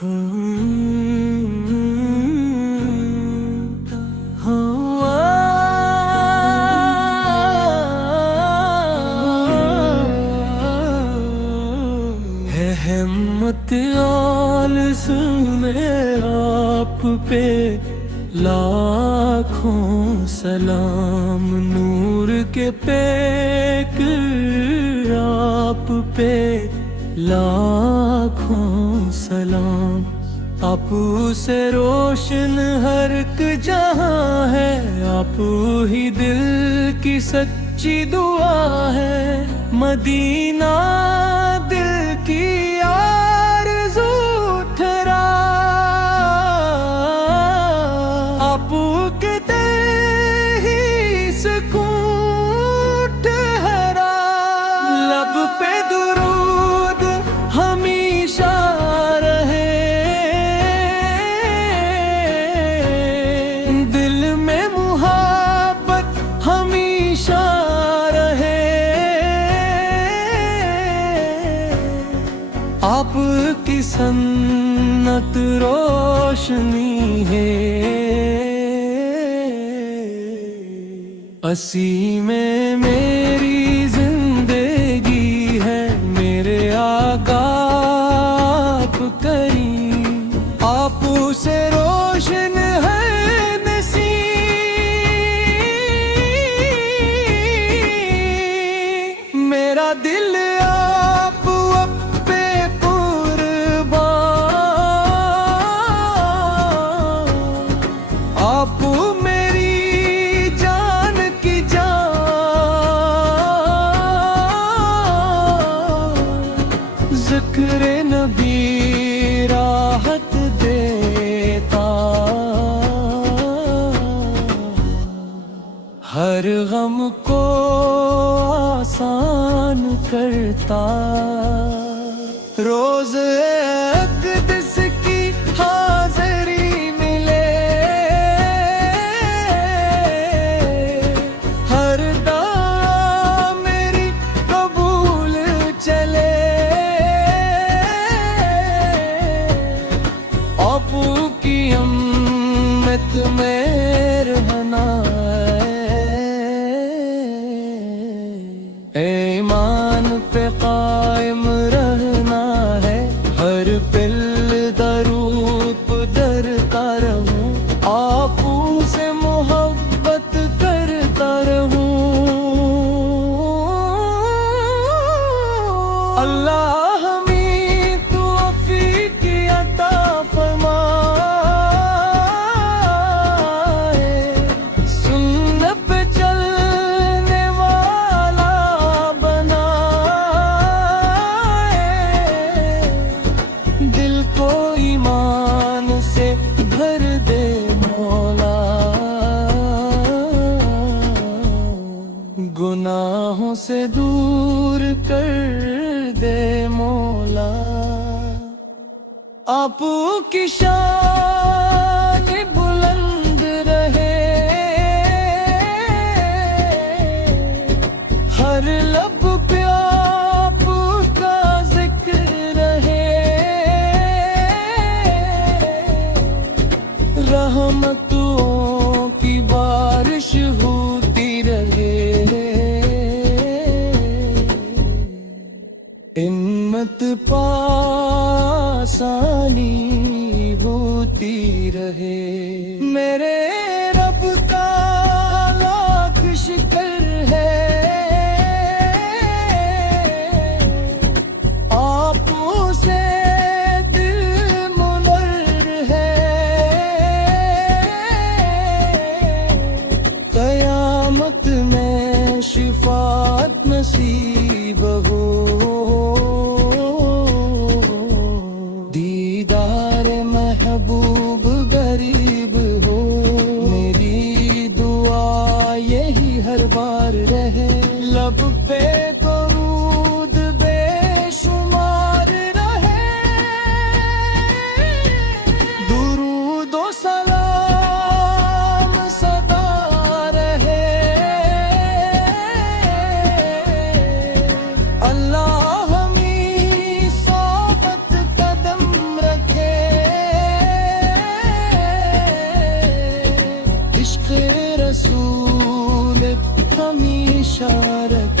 है हिम्मत आलस में आप पे लाखों सलाम, नूर के पेक आप पे लाखों सलाम। आप से रोशन हर एक जहां है, आप ही दिल की सच्ची दुआ है। मदीना दिल की आरज़ू ठहरा, आपके दे ही सुकून ठहरा। लब पे दुरूद हमेशा रहे, दिल में मुहब्बत हमेशा रहे। आपकी सन्नत रोशनी है, असी में मेरी जिंदगी है। मेरे आका आप करीम, आप से रोशन है नसीब। मेरा दिल आप पे कुर्बान, आप मेरी जान की जान। ज़िक्र नबी राहत देता, हर गम को आसान करता। रोज़ अक़दस की हाज़री मिले, हर दुआ मेरी कबूल चले। आपू की अम्मत में रहना है, ईमान पे कायम रहना है। हर पिल दरूद दरता रहूं, आपू से मोहब्बत करता रहूं। अल्लाह हमें तौफीक अता फरमाए, सुन्नत पे चलने वाला बनाए। दिल को ईमान से भर दे मौला, गुनाहों से दूर कर दे मौला। आपू की शान बुलंद रहे, हर लब पे आपका जिक्र रहे। रहमतों की बारिश होती रहे, हिम्मत पासानी होती रहे। मेरे रब का लाख शुक्र है, आपों से दिल मुनव्वर है। क़यामत में शिफाअत नसीब हो, दीदार महबूब गरीब हो। मेरी दुआ यही हर बार रहे, लब पे कुरूद बेशुमार रहे। दुरूद ओ सलाम सदा रहे, अल्लाह हमें साबत कदम रखे। इशारत